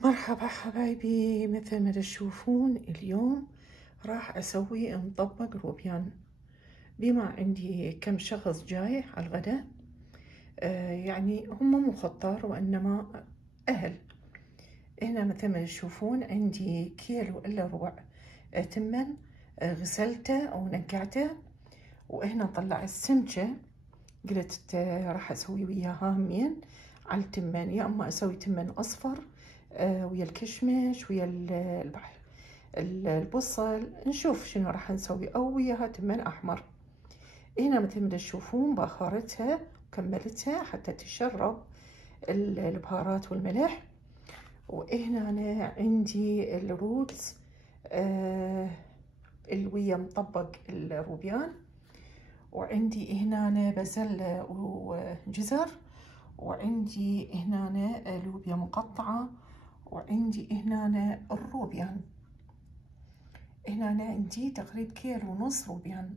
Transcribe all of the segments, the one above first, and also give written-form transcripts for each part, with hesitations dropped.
مرحبا حبايبي، مثل ما تشوفون اليوم راح أسوي مطبق روبيان. بما عندي كم شخص جاي على الغداء، يعني هم مو خطار وإنما أهل. هنا مثل ما تشوفون عندي كيلو إلا ربع تمن، غسلته أو نقعته، وهنا طلع السمكة. قلت راح أسوي وياها همين على التمن، يا أما أسوي تمن أصفر ويا الكشمش ويا البصل، نشوف شنو راح نسوي، أو وياها تمن أحمر. هنا مثل ما تشوفون بخرتها وكملتها حتى تشرب البهارات والملح. وهنا أنا عندي الروز اللي ويا مطبق الروبيان، وعندي هنا بازلاء وجزر، وعندي هنا لوبيا مقطعة، وعندي هنا الروبيان. هنا عندي تقريبا كيلو ونص روبيان.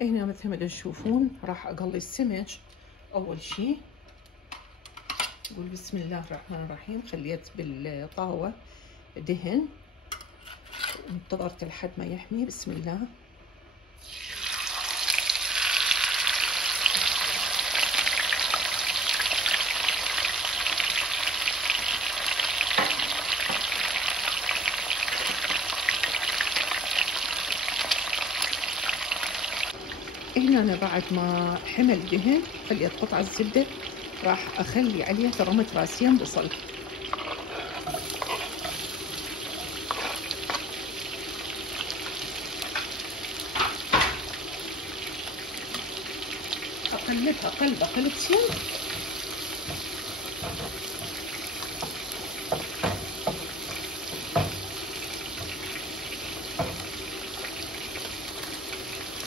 هنا مثل ما تشوفون راح اقلي السمك. اول شي اقول بسم الله الرحمن الرحيم، خليت بالطاوة دهن وانتظرت لحد ما يحمي. بسم الله. هنا أنا بعد ما حمل دهن خليت قطع الزبدة، راح أخلي عليها ترى راسين بصل. أقلبها قلبتين.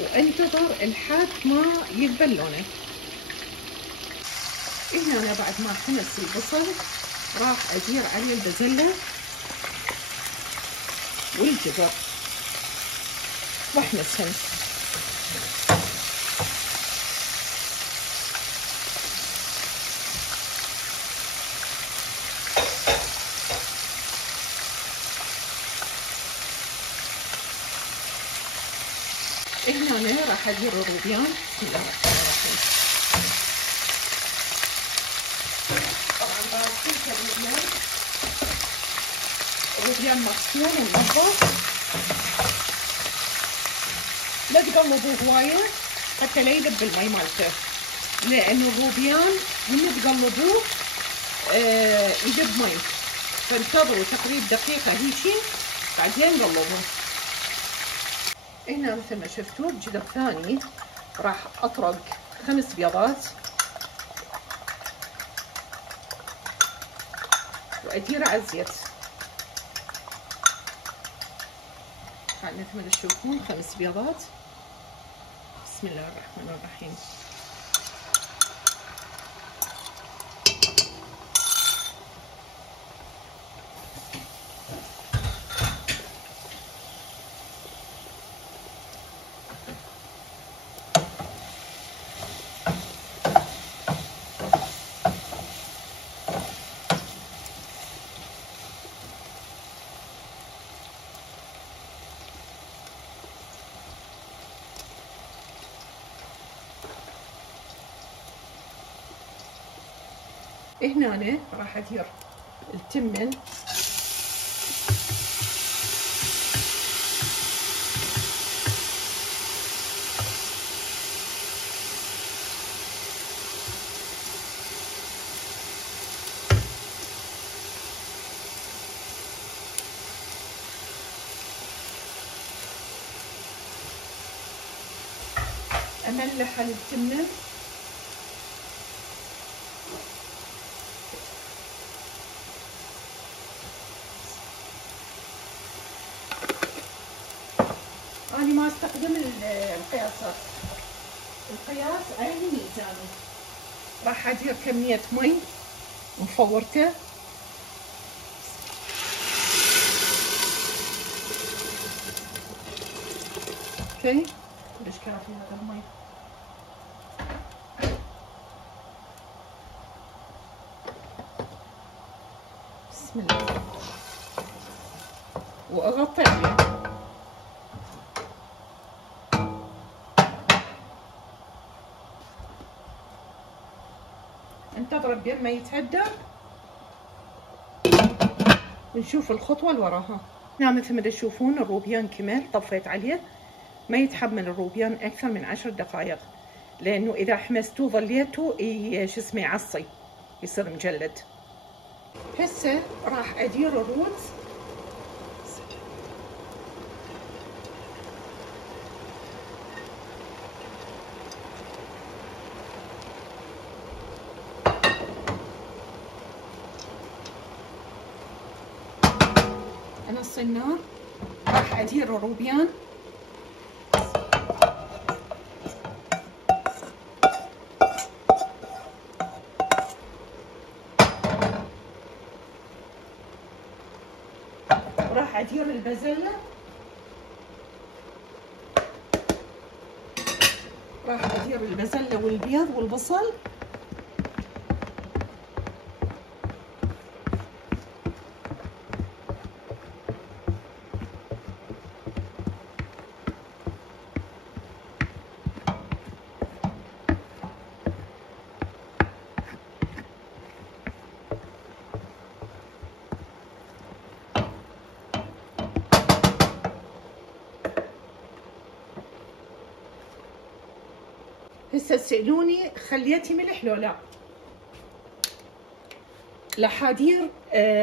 وانتظر لحد ما يذبل لونه. هنا أنا بعد ما حمس البصل راح أدير عليه البازلاء والجزر واحمسهم. هنا أنا راح أدير الروبيان. بسم الله الرحمن الرحيم. طبعا بغسل الروبيان مغسول ومنظف. لا تقلبوه هواية حتى لا يذب المي مالته، لأن الروبيان من تقلبوه يذب مي، فانتظروا تقريبا دقيقة هيجي بعدين قلبوه. هنا مثل ما شفتوا بجدر ثاني راح اطرق 5 بيضات واديره على الزيت. مثل ما تشوفون 5 بيضات. بسم الله الرحمن الرحيم. هنا أنا راح أدير التمن. أملح التمن. أنا ما أستخدم القياصات. القياس عين ميزاني. راح ادير كمية مي مفورته. اوكي ليش كافي هذا المي. بسم الله واغطي عليه. انتظر بين ما يتهدى ونشوف الخطوة اللي وراها. هنا مثل ما تشوفون الروبيان كمل، طفيت عليه. ما يتحمل الروبيان اكثر من 10 دقائق، لانه اذا حمستوه ظليتوا شو اسمه يعصي يصير مجلد. هسه راح ادير الروز. انص النار. راح ادير الروبيان. راح ادير البازلة. راح ادير البازلة والبيض والبصل. هسه تسألوني خليتي ملح لو لا. راح ادير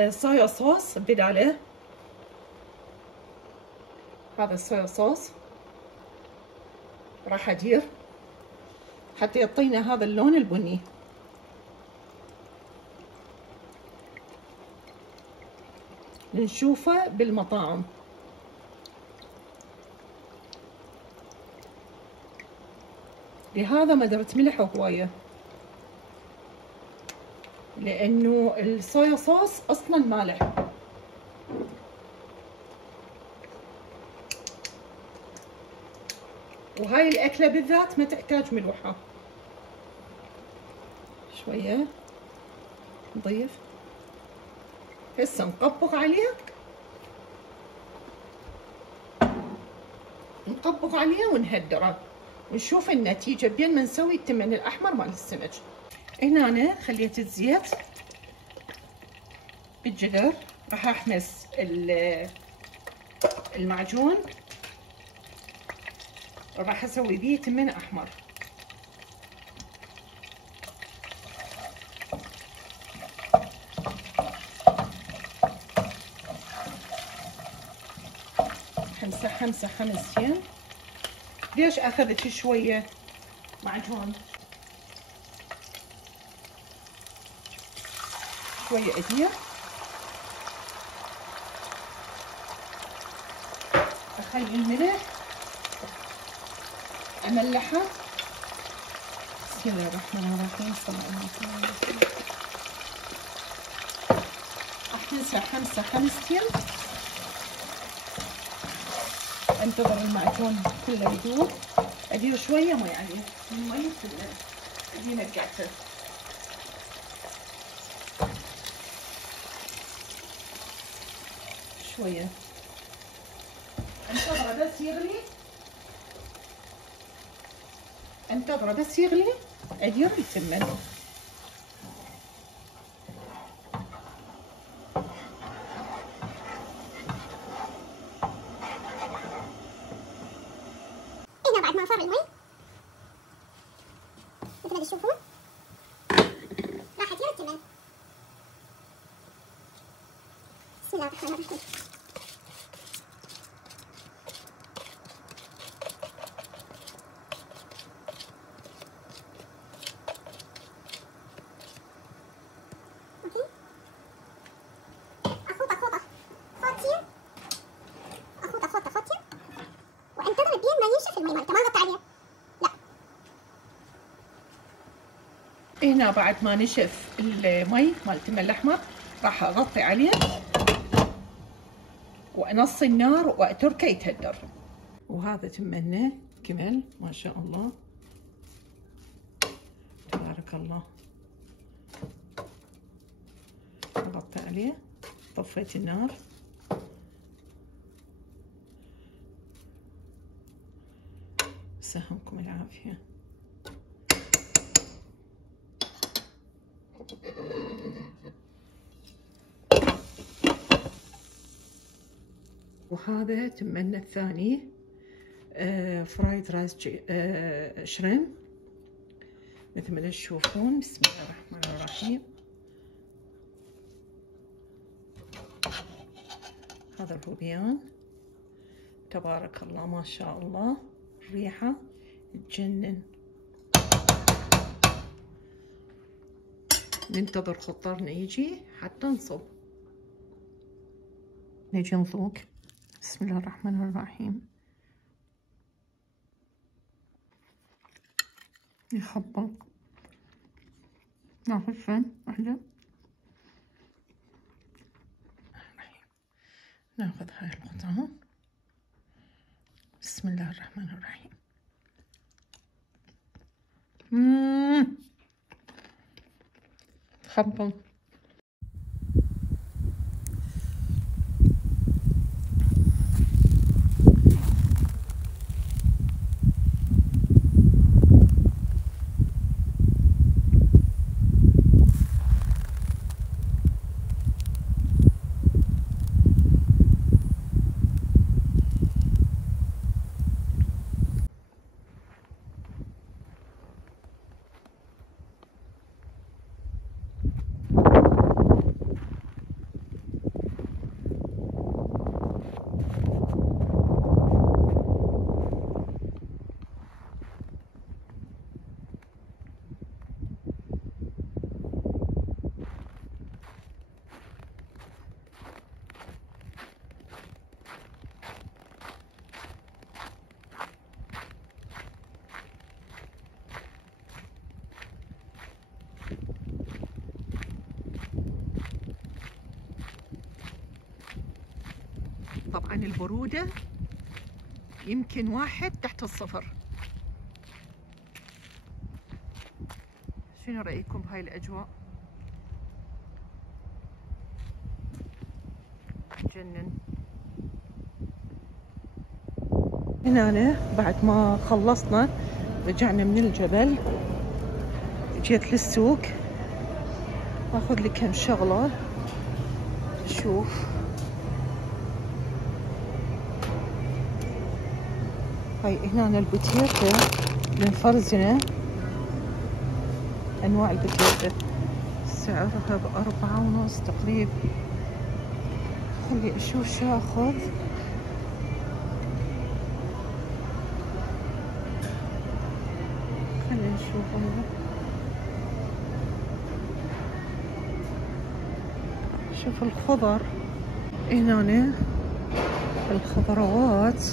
صويا صوص بداله. هذا الصويا صوص راح ادير حتى يعطينا هذا اللون البني. نشوفه بالمطاعم. لهذا ما درت ملح هوايه، لانه الصويا صوص اصلا مالح. وهاي الاكله بالذات ما تحتاج ملوحه. شويه نضيف. هسه نطبق عليه، نطبق عليه ونهدره ونشوف النتيجة بين ما نسوي التمن الأحمر مال السمك. هنا أنا خليت الزيت بالجدر. راح أحمس المعجون. راح أسوي بيه تمن أحمر. حمسة حمستين. ليش أخذت شوية معجون؟ شوية أدير. أخلي الملح أملحها. بسم الله الرحمن الرحيم. صلى الله عليه وسلم. أحمسها حمستين. انتظر المعجون كله يذوب. ادير شويه مي عليه، المي اللي نقعته. شويه انتظره بس يغلي. انتظره بس يغلي ادير التمن. بعد ما صار المي مثل ما تشوفون راح ادير التمن. بسم الله الرحمن الرحيم. اوكي اخوطه فوتين. اخوطه فوتين وانتظر بين ما ينشف المي مالته. ما نغطي عليه، لا هنا بعد ما نشف المي مال التمر الأحمر راح أغطي عليه وأنص النار وأتركه يتهدر. وهذا تمنا كمل ما شاء الله تبارك الله. أغطي عليه، طفيت النار. سهمكم العافية. وهذا تمنا الثاني فرايد رايس شريم مثل ما تشوفون. بسم الله الرحمن الرحيم. هذا الروبيان تبارك الله ما شاء الله، ريحة تجنن. ننتظر خضارنا يجي حتى نصب. نجي نذوق. بسم الله الرحمن الرحيم. يخبط. ناخذ فن واحدة. ناخذ هاي القطعة. بسم الله الرحمن الرحيم. خبط. طبعا البرودة يمكن 1 تحت الصفر. شنو رأيكم بهاي الأجواء؟ جنن. هنا بعد ما خلصنا رجعنا من الجبل، جيت للسوق اخذ لي كم شغلة. شوف هاي هنا البوتيفة المفرزنة، انواع البوتيفة سعرها ب4.5 تقريبا. خلي اشوف شو اخذ. خلي نشوف هنا. شوف الخضر هنا، الخضروات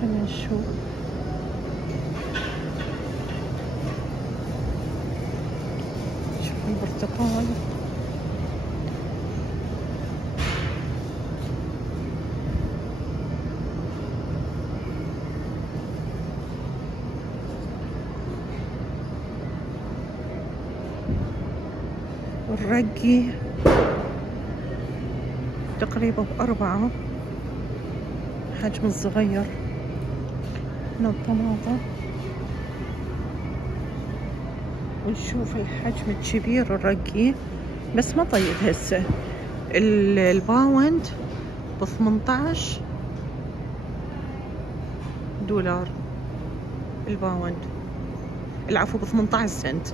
خلينا نشوف. شوف البرتقال، الرقي تقريبا ب4 حجم الصغير. هنا الطماطم، ونشوف الحجم الكبير الرقي بس ما طيب هسه. الباوند ب18 دولار الباوند، العفو ب18 سنت،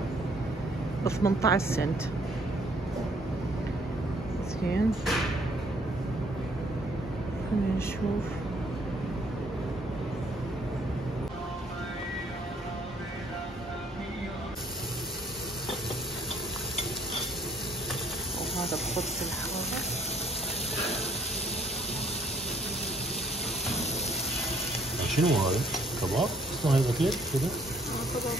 ب18 سنت. زين خلينا نشوف. وهذا الخبز الحار. شنو هذا؟ كباب؟ اسمه هاي اكلت كذا؟ كباب.